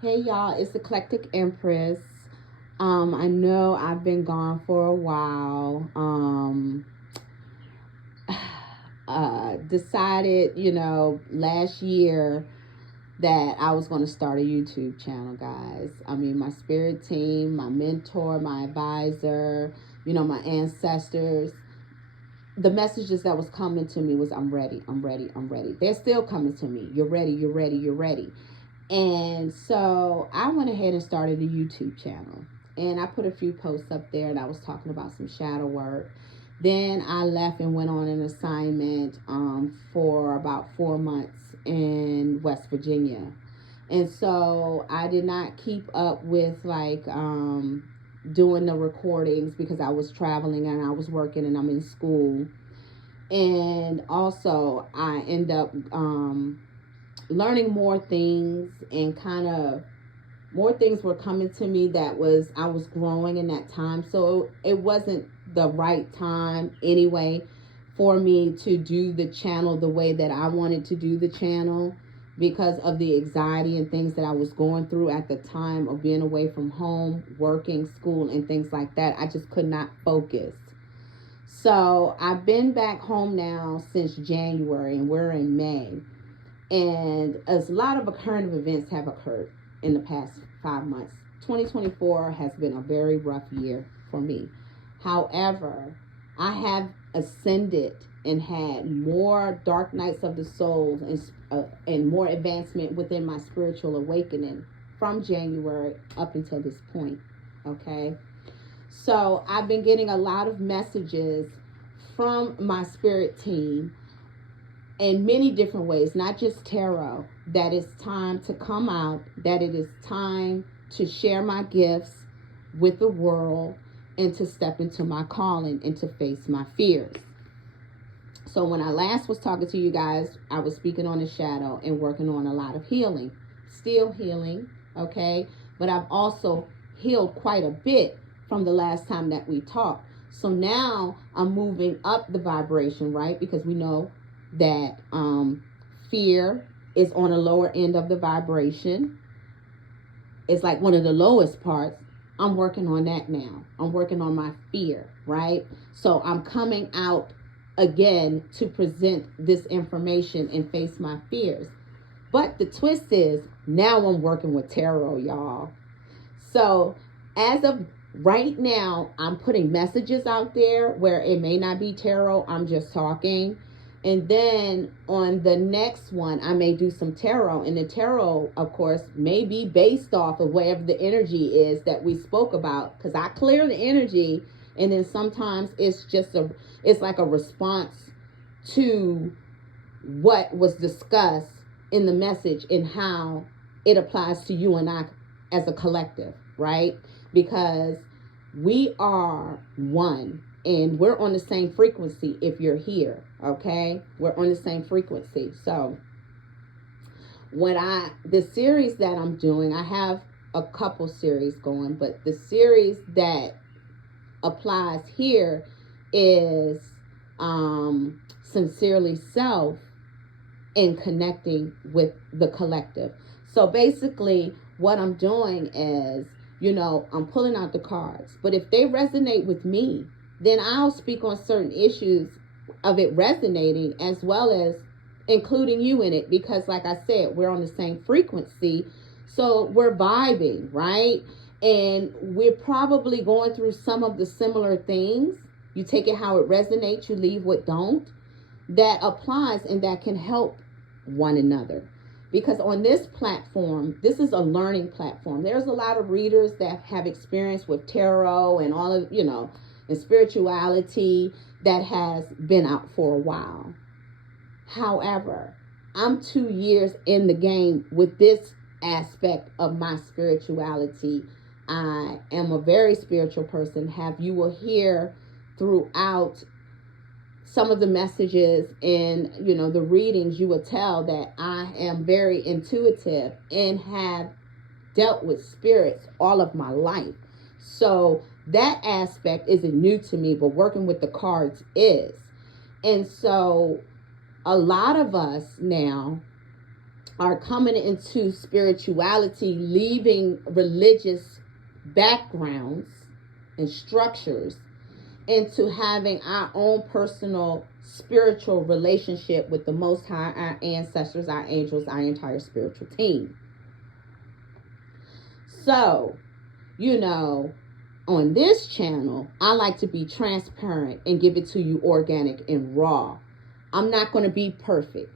Hey y'all, it's Eclectic Empress. I know I've been gone for a while. Decided, last year that I was going to start a YouTube channel, guys. I mean, my spirit team, my mentor, my advisor, my ancestors, the messages that was coming to me was, I'm ready, I'm ready, I'm ready. They're still coming to me. You're ready, you're ready, you're ready. And so I went ahead and started a YouTube channel. And I put a few posts up there and I was talking about some shadow work. Then I left and went on an assignment for about 4 months in West Virginia. And so I did not keep up with doing the recordings because I was traveling and I was working and I'm in school. And also I end up learning more things, and kind of more things were coming to me that was I was growing in that time. So it wasn't the right time anyway for me to do the channel the way that I wanted to do the channel, because of the anxiety and things that I was going through at the time of being away from home, working, school, and things like that. I just could not focus. So I've been back home now since January, and we're in May. And a lot of current events have occurred in the past 5 months. 2024 has been a very rough year for me. However, I have ascended and had more dark nights of the souls, and more advancement within my spiritual awakening from January up until this point. Okay. So I've been getting a lot of messages from my spirit team in many different ways, not just tarot, that it's time to come out, that it is time to share my gifts with the world and to step into my calling and to face my fears. So when I last was talking to you guys, I was speaking on the shadow and working on a lot of healing, still healing, okay? But I've also healed quite a bit from the last time that we talked. So now I'm moving up the vibration, right? Because we know that fear is on the lower end of the vibration. It's like one of the lowest parts. I'm working on that now. I'm working on my fear, right? So I'm coming out again to present this information and face my fears. But the twist is, now I'm working with tarot, y'all. So as of right now, I'm putting messages out there where it may not be tarot. I'm just talking. And then on the next one, I may do some tarot. And the tarot, of course, may be based off of whatever the energy is that we spoke about. Because I clear the energy. And then sometimes it's like a response to what was discussed in the message and how it applies to you and I as a collective, right? Because we are one. And we're on the same frequency if you're here, okay? We're on the same frequency. So the series that I'm doing, I have a couple series going, but the series that applies here is Sincerely Self and connecting with the collective. So basically what I'm doing is, I'm pulling out the cards, but if they resonate with me, then I'll speak on certain issues of it resonating, as well as including you in it, because like I said, we're on the same frequency. So we're vibing, right? And we're probably going through some of the similar things. You take it how it resonates, you leave what don't. That applies and that can help one another. Because on this platform, this is a learning platform. There's a lot of readers that have experience with tarot and all of, and spirituality that has been out for a while. However, I'm 2 years in the game with this aspect of my spirituality. I am a very spiritual person. You will hear throughout some of the messages and the readings, you will tell that I am very intuitive and have dealt with spirits all of my life. So that aspect isn't new to me, but working with the cards is. And so a lot of us now are coming into spirituality, leaving religious backgrounds and structures, into having our own personal spiritual relationship with the Most High, our ancestors, our angels, our entire spiritual team. So, on this channel, I like to be transparent and give it to you organic and raw. I'm not going to be perfect.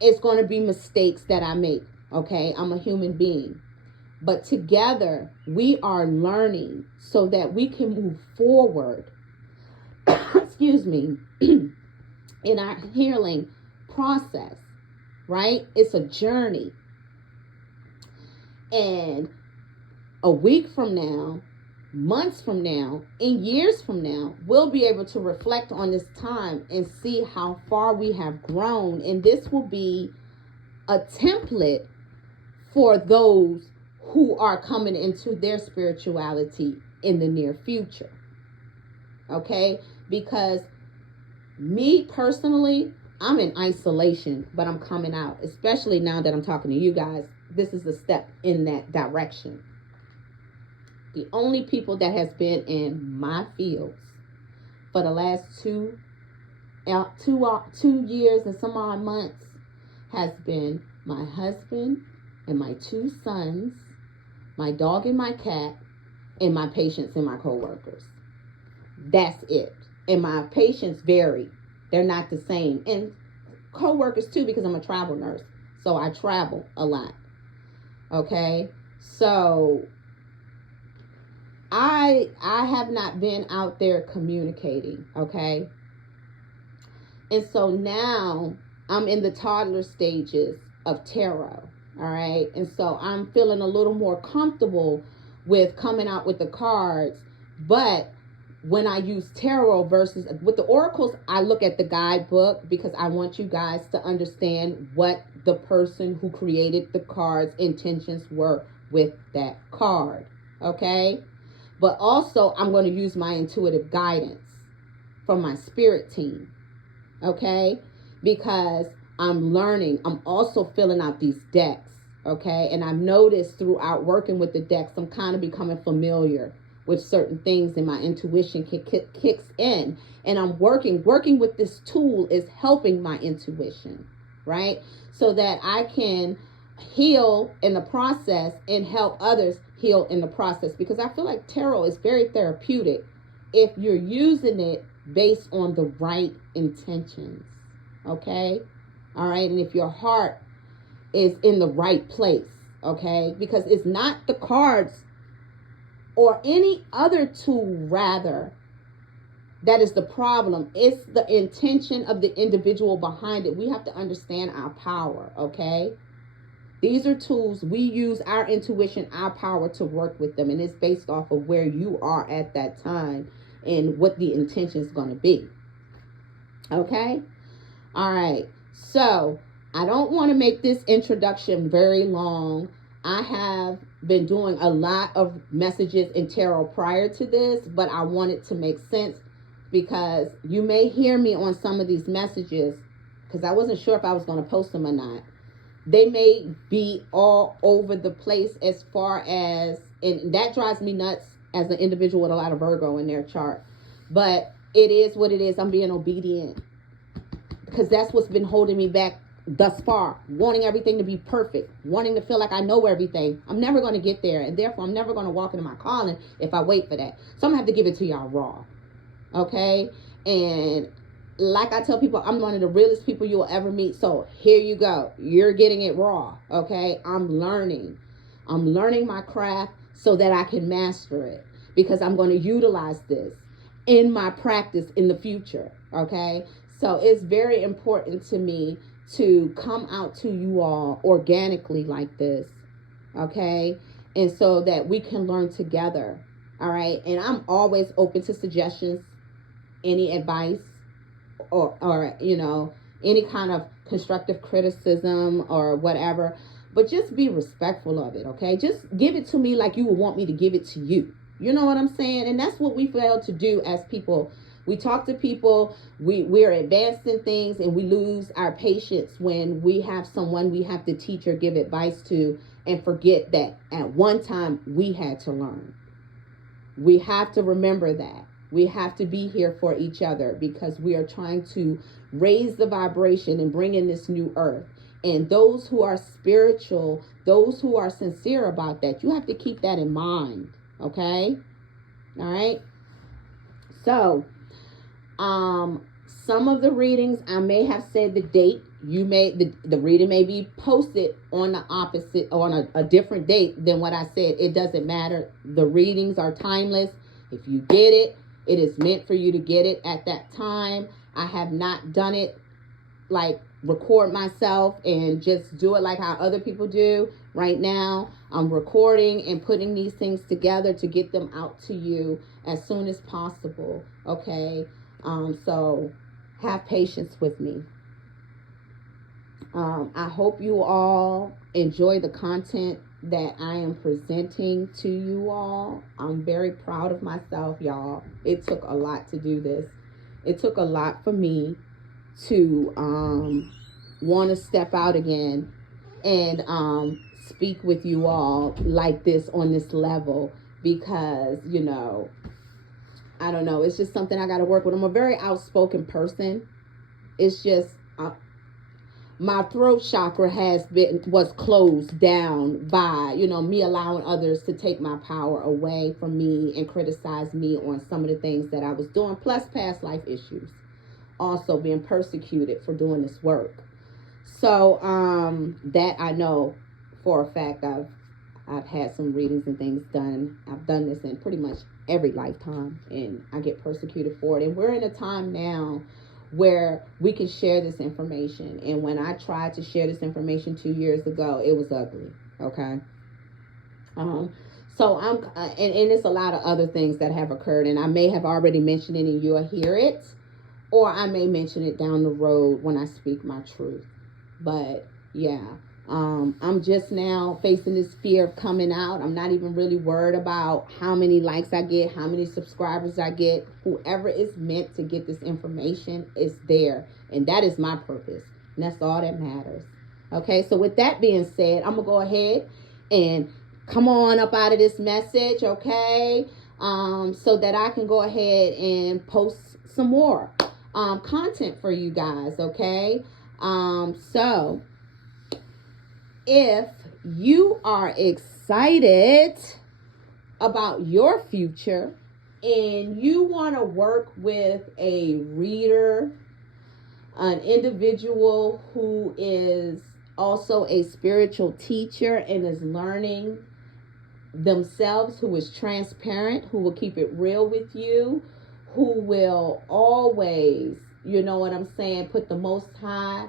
It's going to be mistakes that I make, okay? I'm a human being. But together, we are learning so that we can move forward, excuse me, in our healing process, right? It's a journey. And a week from now, months from now, and years from now, we'll be able to reflect on this time and see how far we have grown. And this will be a template for those who are coming into their spirituality in the near future. Okay? Because me personally, I'm in isolation, but I'm coming out. Especially now that I'm talking to you guys. This is a step in that direction. The only people that has been in my fields for the last 2 years and some odd months has been my husband and my 2 sons, my dog and my cat, and my patients and my co-workers. That's it. And my patients vary. They're not the same. And co-workers too, because I'm a travel nurse. So I travel a lot. Okay? So I have not been out there communicating, okay? And so now I'm in the toddler stages of tarot, all right? And so I'm feeling a little more comfortable with coming out with the cards. But when I use tarot versus with the oracles, I look at the guidebook because I want you guys to understand what the person who created the cards' intentions were with that card, okay? But also, I'm going to use my intuitive guidance from my spirit team, okay? Because I'm learning. I'm also filling out these decks, okay? And I've noticed throughout working with the decks, I'm kind of becoming familiar with certain things, and my intuition kicks in. And I'm working with this tool is helping my intuition, right? So that I can heal in the process and help others heal in the process, because I feel like tarot is very therapeutic if you're using it based on the right intentions, okay? All right, and if your heart is in the right place, okay? Because it's not the cards or any other tool, rather, that is the problem. It's the intention of the individual behind it. We have to understand our power, okay? These are tools. We use our intuition, our power to work with them. And it's based off of where you are at that time and what the intention is going to be. Okay? All right. So I don't want to make this introduction very long. I have been doing a lot of messages in tarot prior to this, but I wanted to make sense because you may hear me on some of these messages because I wasn't sure if I was going to post them or not. They may be all over the place as far as, and that drives me nuts as an individual with a lot of Virgo in their chart. But it is what it is. I'm being obedient because that's what's been holding me back thus far. Wanting everything to be perfect. Wanting to feel like I know everything. I'm never going to get there. And therefore, I'm never going to walk into my calling if I wait for that. So I'm going to have to give it to y'all raw. Okay? And like I tell people, I'm one of the realest people you'll ever meet. So here you go. You're getting it raw. Okay? I'm learning. I'm learning my craft so that I can master it. Because I'm going to utilize this in my practice in the future. Okay? So it's very important to me to come out to you all organically like this. Okay? And so that we can learn together. All right? And I'm always open to suggestions, any advice, or you know, any kind of constructive criticism or whatever, but just be respectful of it, okay? Just give it to me like you would want me to give it to you. You know what I'm saying? And that's what we fail to do as people We talk to people, we're advancing things, and we lose our patience when we have someone we have to teach or give advice to, and forget that at one time we had to learn. We have to remember that. We have to be here for each other because we are trying to raise the vibration and bring in this new earth. And those who are spiritual, those who are sincere about that, you have to keep that in mind. Okay? All right? So, some of the readings, I may have said the date. You may, the reading may be posted on the opposite, on a different date than what I said. It doesn't matter. The readings are timeless. If you get it, it is meant for you to get it at that time. I have not done it like record myself and just do it like how other people do. Right now, I'm recording and putting these things together to get them out to you as soon as possible. Okay? So have patience with me. I hope you all enjoy the content that I am presenting to you all. I'm very proud of myself, y'all. It took a lot to do this. It took a lot for me to want to step out again and speak with you all like this on this level, because, you know, I don't know. It's just something I got to work with. I'm a very outspoken person. It's just my throat chakra was closed down by, you know, me allowing others to take my power away from me and criticize me on some of the things that I was doing, plus past life issues. Also being persecuted for doing this work. So that I know for a fact. I've had some readings and things done. I've done this in pretty much every lifetime, and I get persecuted for it. And we're in a time now where we can share this information. And when I tried to share this information 2 years ago, it was ugly. Okay. So and it's a lot of other things that have occurred, and I may have already mentioned it and you'll hear it, or I may mention it down the road when I speak my truth. But yeah, I'm just now facing this fear of coming out. I'm not even really worried about how many likes I get, how many subscribers I get. Whoever is meant to get this information is there. And that is my purpose. And that's all that matters. Okay, so with that being said, I'm going to go ahead and come on up out of this message, okay? So that I can go ahead and post some more content for you guys, okay? So if you are excited about your future and you want to work with a reader, an individual who is also a spiritual teacher and is learning themselves, who is transparent, who will keep it real with you, who will always, you know what I'm saying, put the Most High,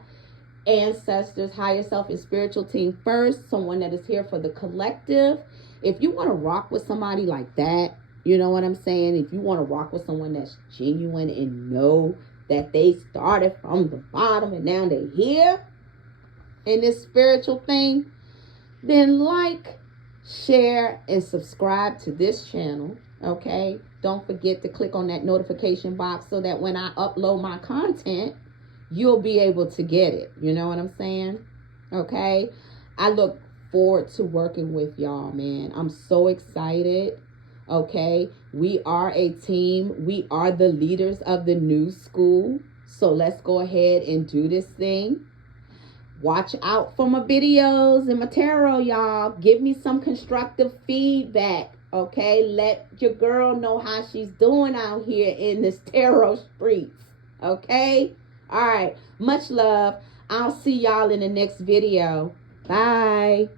ancestors, higher self, and spiritual team first, someone that is here for the collective. If you want to rock with somebody like that, you know what I'm saying, if you want to rock with someone that's genuine and know that they started from the bottom and now they're here in this spiritual thing, then like, share, and subscribe to this channel, okay? Don't forget to click on that notification box so that when I upload my content, you'll be able to get it. You know what I'm saying? Okay? I look forward to working with y'all, man. I'm so excited. Okay? We are a team. We are the leaders of the new school. So let's go ahead and do this thing. Watch out for my videos and my tarot, y'all. Give me some constructive feedback. Okay? Let your girl know how she's doing out here in this tarot streets. Okay? All right. Much love. I'll see y'all in the next video. Bye.